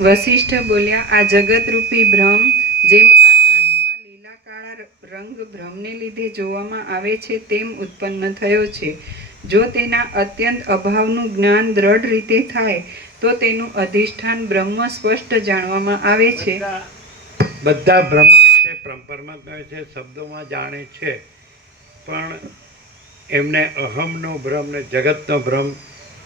વશિષ્ઠ બોલ્યા, આ જગતરૂપી ભ્રમ, જેમ આકાશમાં લીલા કાળા રંગ ભ્રમને લીધે જોવામાં આવે છે, તેમ ઉત્પન્ન થયો છે. જો તેના અત્યંત અભાવનું જ્ઞાન દ્રઢ રીતે થાય તો તેનું અધિષ્ઠાન બ્રહ્મ સ્પષ્ટ જાણવામાં આવે છે. બધા બ્રહ્મ વિશે પરમાત્મા વિશે શબ્દોમાં જાણે છે. પણ એમને અહમનો ભ્રમ ને જગતનો ભ્રમ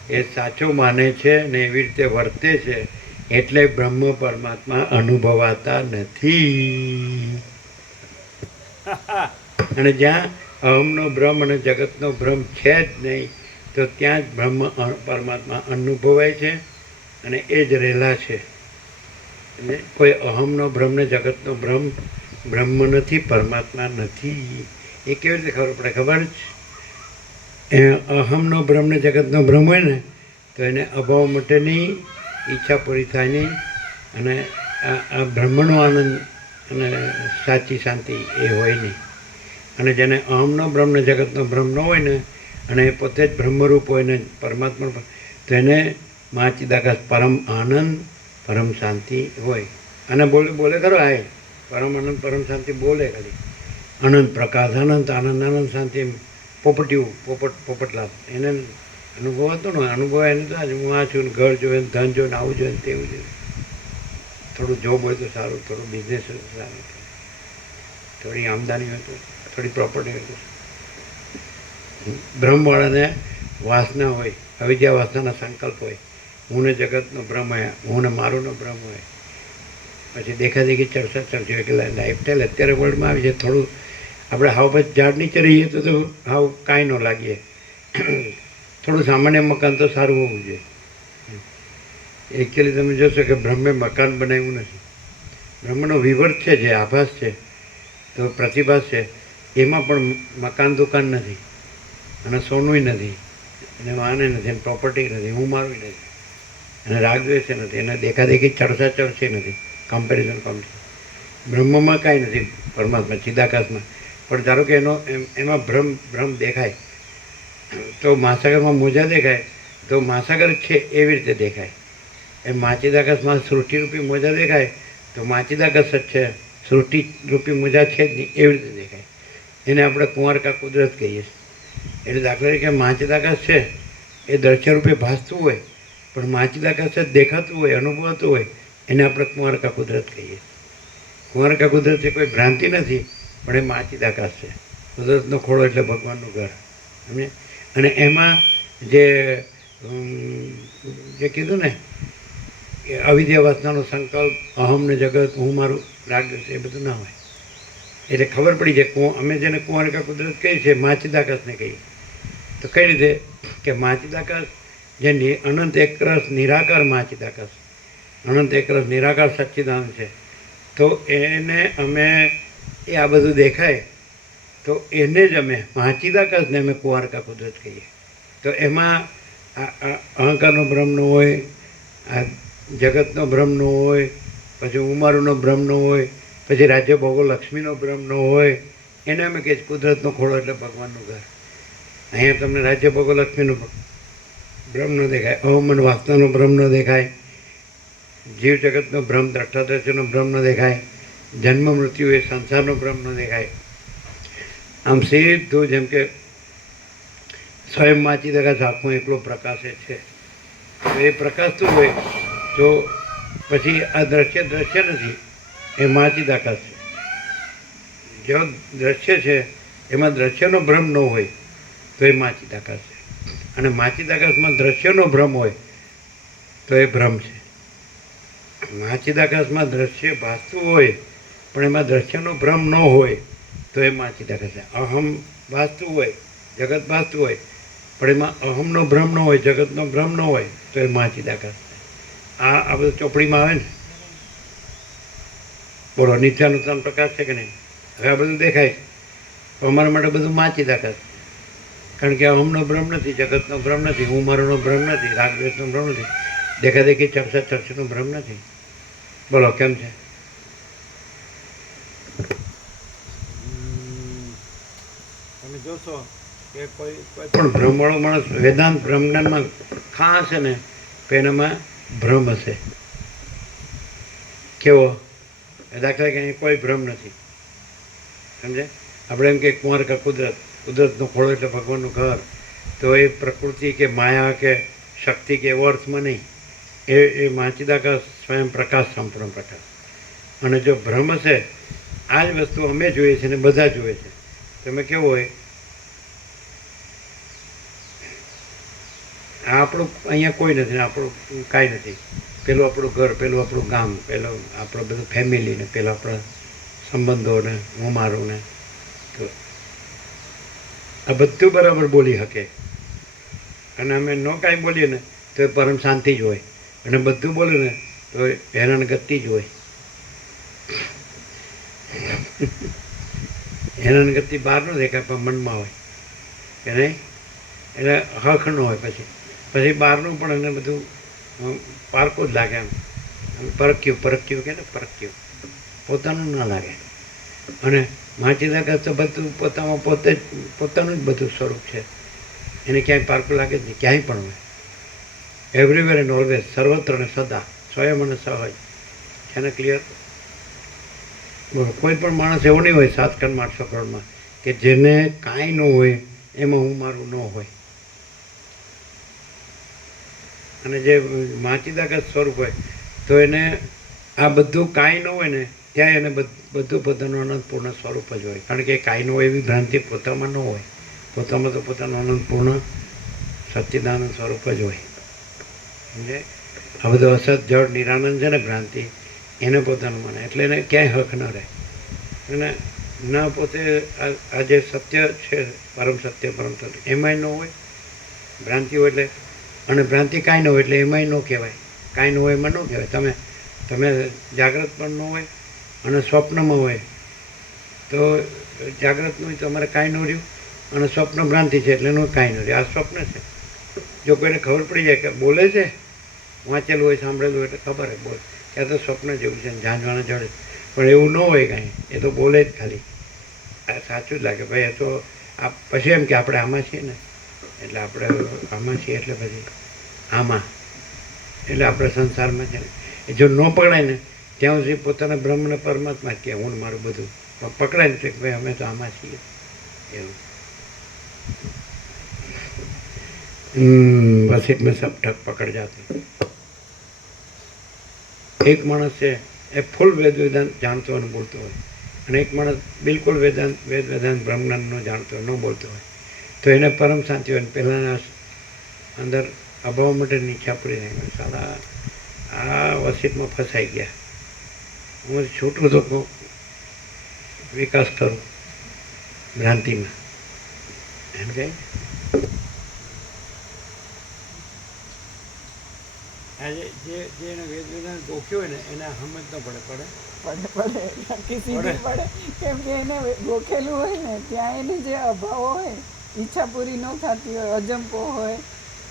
એ સાચો માને છે ને એવી રીતે વર્તે છે એટલે બ્રહ્મ પરમાત્મા અનુભવાતા નથી. અને જ્યાં અહમનો ભ્રમ અને જગતનો ભ્રમ છે જ નહીં તો ત્યાં જ બ્રહ્મ પરમાત્મા અનુભવાય છે. અને એ જ રહેલા છે. અને કોઈ અહમનો ભ્રમ ને જગતનો ભ્રમ, બ્રહ્મ નથી, પરમાત્મા નથી. એ કેવી રીતે ખબર પડે? ખબર છે એ અહમનો ભ્રમ ને જગતનો ભ્રમ હોય ને, તો એને અભાવ માટેની ઈચ્છા પૂરી થાય નહીં. અને આ બ્રહ્મનો આનંદ અને સાચી શાંતિ એ હોય નહીં. અને જેને અહમનો બ્રહ્મ ને જગતનો ભ્રમ ન હોય ને, અને એ પોતે જ બ્રહ્મરૂપ હોય ને, પરમાત્મા તો એને માચિદાકાશ પરમ આનંદ, પરમ શાંતિ હોય. અને બોલે બોલે ખરો આ પરમ આનંદ, પરમ શાંતિ બોલે ખાલી. આનંદ પ્રકાશ અનંત આનંદ આનંદ, શાંતિ એમ. પોપટિયું, પોપટ પોપટલા એને અનુભવ હતો ને અનુભવ એને તો હું આ છું ઘર જોઈએ ને, ધન જોઈને આવું જોઈએ ને, તેવું જોઈએ થોડું જોબ હોય તો સારું, થોડું બિઝનેસ હોય તો સારું. થોડી આમદાની હોય તો, થોડી પ્રોપર્ટી હોય તો બ્રહ્મવાળાને વાસના હોય, અવિદ્યા વાસનાના સંકલ્પ હોય. હું ને જગતનો ભ્રમ હોય, હું ને મારુંનો ભ્રમ હોય. પછી દેખાદેખી ચર્ચા ચર્ચી કે લાઈફ સ્ટાઈલ અત્યારે વર્લ્ડમાં આવી છે, થોડું આપણે હાવ પછી ઝાડ નીચે રહીએ તો તો હાવ કાંઈ ન લાગીએ થોડું સામાન્ય મકાન તો સારું હોવું જોઈએ. એકચ્યુઅલી તમે જોશો કે બ્રહ્મે મકાન બનાવ્યું નથી. બ્રહ્મનો વિવર્ત છે, જે આભાસ છે, તો પ્રતિભા છે, એમાં પણ મકાન દુકાન નથી. અને સોનુંય નથી. અને વાને નથી, અને પ્રોપર્ટી નથી. હું મારું નથી. અને રાગદ્વેષ નથી. એને દેખાદેખી ચર્ચા ચર્ચી નથી. કમ્પેરિઝન કોમ્પિટિશન બ્રહ્મમાં કાંઈ નથી. પરમાત્મા, ચિદાકાશમાં. પણ ધારો કે એનો, એમ, એમાં ભ્રમ ભ્રમ દેખાય. તો મહાસાગરમાં મોજા દેખાય. તો મહાસાગર છે એવી રીતે દેખાય. એમ માચિદાકાશમાં સૃષ્ટિરૂપી મોજા દેખાય. તો માચિદાકાશ જ છે. સૃષ્ટિરૂપી મોજા છે જ નહીં. એવી રીતે દેખાય. એને આપણે કુંવારકા કુદરત કહીએ. છીએ એટલે દાખલા તરીકે માચિદાકાશ છે. એ દ્રશ્યરૂપે ભાસતું હોય. પણ માચિદાકાશ જ દેખાતું હોય, અનુભવાતું હોય, એને આપણે કુંવારકા કુદરત કહીએ. કુંવારકા કુદરત એ કોઈ ભ્રાંતિ નથી, પણ એ માચિદાકાશ છે. કુદરતનો ખોળો એટલે ભગવાનનું ઘર. સમજે અને એમાં જે જે કીધું ને, કે અવિદ્યા વાસનાનો સંકલ્પ અહમને જગત, હું મારું રાગ એ બધું ના હોય. એટલે ખબર પડી જાય, કું, અમે જેને કુંવારકા કુદરત કહીએ છીએ માચિદાકાશને કહીએ. તો કઈ રીતે? કે માચિદાકાશ જે અનંત એકરસ નિરાકાર માચિદાકાશ અનંત એકરસ નિરાકાર સચ્ચિદાન છે. તો એને અમે એ આ બધું દેખાય, તો એને જ અમે માચિદાકાશને અમે કુવારકા કુદરત કહીએ. તો એમાં અહંકારનો ભ્રમનો હોય, આ જગતનો ભ્રમનો હોય, પછી ઉંમરનો ભ્રમનો હોય, પછી રાજ્ય ભોગો લક્ષ્મીનો ભ્રમનો હોય, એને અમે કહીએ છીએ કુદરતનો ખોળો એટલે ભગવાનનું ઘર. અહીંયા તમને રાજ્ય ભોગો લક્ષ્મીનો ભ્રમ ન દેખાય અવમન વાસનાનો ભ્રમ ન દેખાય, જીવ જગતનો ભ્રમ દ્રષ્ટાદ્રશ્યનો ભ્રમ ન દેખાય, જન્મ મૃત્યુ એ સંસારનો ભ્રમ ન દેખાય. આમ સીધું જેમ કે સ્વયં વાંચી દેખાય આખું એકલો પ્રકાશે છે. તો એ પ્રકાશતું હોય, તો પછી આ દ્રશ્ય દ્રશ્ય નથી, એ માચી આકાશ છે જો દ્રશ્ય છે, એમાં દ્રશ્યનો ભ્રમ ન હોય, તો એ માચી આકાશ છે અને માચિત આકાશમાં દ્રશ્યનો ભ્રમ હોય, તો એ ભ્રમ છે. માચિત આકાશમાં દ્રશ્ય ભાસતું હોય, પણ એમાં દ્રશ્યનો ભ્રમ ન હોય, તો એ માચિત આકાશ અહમ ભાસતું હોય, જગત ભાસતું હોય, પણ એમાં અહમનો ભ્રમ ન હોય, જગતનો ભ્રમ ન હોય, તો એ માચિત આકાશ આ આ બધું ચોપડીમાં આવે ને? બોલો નિત્યાનુત્તમ પ્રકાશ છે કે નહીં? હવે આ બધું દેખાય તો અમારા માટે બધું માચિત આકાશ. કારણ કે અહમનો ભ્રમ નથી જગતનો ભ્રમ નથી હું મારોનો ભ્રમ નથી રાગદ્વેષનો ભ્રમ નથી દેખાદેખી ચર્ચા ચર્ચનો ભ્રમ નથી. બોલો કેમ છે? તમે જોશો કે કોઈ કોઈ પણ ભ્રમવાળો માણસ વેદાંત ભ્રમજ્ઞાનમાં ખાસ હશે ને એનામાં ભ્રમ હશે. કેવો? દાખલા કે અહીં કોઈ ભ્રમ નથી. સમજે આપણે એમ કે કુંવર કા કુદરત. કુદરતનો ખોળો એટલે ભગવાનનું ઘર. તો એ પ્રકૃતિ કે માયા કે શક્તિ કે એવો અર્થમાં નહીં. એ એ માચિદાકા સ્વયં પ્રકાશ સંપૂર્ણ પ્રકાશ. અને જો ભ્રમ છે આ જ વસ્તુ અમે જોઈએ છીએ ને બધા જોઈએ છે. તમે કેવું હોય? આપણું અહીંયા કોઈ નથી આપણું કાંઈ નથી. પેલું આપણું ઘર, પેલું આપણું ગામ, પેલું આપણું બધું ફેમિલી ને, પેલા આપણા સંબંધો ને હું, મારું ને. તો આ બધું બરાબર બોલી શકે. અને અમે ન કાંઈ બોલીએ ને, તો એ પરમ શાંતિ જ હોય. અને બધું બોલે ને, તો એ હેરાન ગતિ જ હોય. હેરાન ગતિ બહાર ન દેખાય, પણ મનમાં હોય. કે નહીં? એટલે હક ન હોય પછી. પછી બહારનું પણ એને બધું પારકું જ લાગે એમ. પરક્યું પરક્યું કે ને પરક્યું પોતાનું ના લાગે. અને માચી લાગે તો બધું પોતામાં પોતે પોતાનું જ બધું સ્વરૂપ છે. એને ક્યાંય પારકું લાગે જ નહીં, ક્યાંય પણ હોય. એવરીવેર એન્ડ ઓલવેઝ સર્વત્ર અને સદા, સ્વયં અને સહજ એને ક્લિયર કોઈ પણ માણસ એવો નહીં હોય, સાત ખંડ આઠસો કરોડમાં કે જેને કાંઈ ન હોય, એમાં હું મારું ન હોય. અને જે માચીદાગત સ્વરૂપ હોય, તો એને આ બધું કાંઈ ન હોય ને ત્યાં એને બધું બધાનું અનંતપૂર્ણ સ્વરૂપ જ હોય. કારણ કે કાંઈ એવી ભ્રાંતિ પોતામાં ન હોય. પોતામાં તો પોતાનું અનંતપૂર્ણ સચ્ચિદાનંદ સ્વરૂપ જ હોય. સમજે? આ બધું અસત જળ નિરાનંદ છે ને ભ્રાંતિ, એને પોતાનું માને. એટલે એને ક્યાંય હક ન રહે. અને ના પોતે આ જે સત્ય છે, પરમ સત્ય પરમ સત્ય એમાંય ન હોય. ભ્રાંતિ હોય એટલે, અને ભ્રાંતિ કાંઈ ન હોય એટલે એમાંય ન કહેવાય. કાંઈ ન હોય એમાં ન કહેવાય. તમે તમે જાગ્રત પણ ન હોય અને સ્વપ્નમાં હોય. તો જાગ્રતનું હોય તો અમારે કાંઈ ન રહ્યું. અને સ્વપ્ન ભ્રાંતિ છે એટલે એનું કાંઈ ન રહ્યું. આ સ્વપ્ન છે. જો કોઈને ખબર પડી જાય કે બોલે છે, વાંચેલું હોય, સાંભળેલું હોય એટલે ખબર હોય, બોલ. ત્યાં તો સ્વપ્ન જેવું છે ઝાંઝવાના જડે પણ એવું ન હોય કાંઈ. એ તો બોલે જ ખાલી. આ સાચું જ લાગે. ભાઈ, એ તો આ પછી એમ કે આપણે આમાં છીએ ને. એટલે આપણે આમાં છીએ એટલે પછી આમાં. એટલે આપણે સંસારમાં છે જો ન પકડાય ને ત્યાં સુધી પોતાના બ્રહ્મને પરમાત્મા કહે, હું મારું બધું. પણ પકડાય ને કે, ભાઈ, અમે તો આમાં છીએ. એવું. બસ એક મેં સબ પકડ જાતો. એક માણસ છે, એ ફૂલ વેદ વેદાંત જાણતો અને બોલતો હોય. અને એક માણસ બિલકુલ વેદાંત વેદ વેદાંત બ્રહ્મજ્ઞાનનો જાણતો ન બોલતો હોય. તો એને પરમ શાંતિ હોય. પહેલાંના અંદર અભાવ માટે નીચા પડી જાય. સાલા, આ વસીતમાં ફસાઈ ગયા. હું છૂટું તો કહું. વિકાસ કરું. ભ્રાંતિમાં. એમ આજે જે જે એને વેદ વેદાંત ગોખ્યો હોય ને એને સમજ ન પડે. પડે પડે. પડે. પડે. કેમ કે એને ગોખેલું હોય ને ત્યાં એને જે અભાવ હોય ઈચ્છા પૂરી ન થતી હોય અજંપો હોય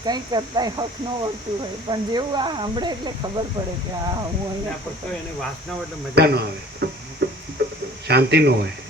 કંઈ કરતાંય હક ન વળતું હોય. પણ જેવું આ સાંભળે એટલે ખબર પડે કે આ હું અહીંયા એને વાસના એટલે મજા ન આવે. શાંતિ ન હોય.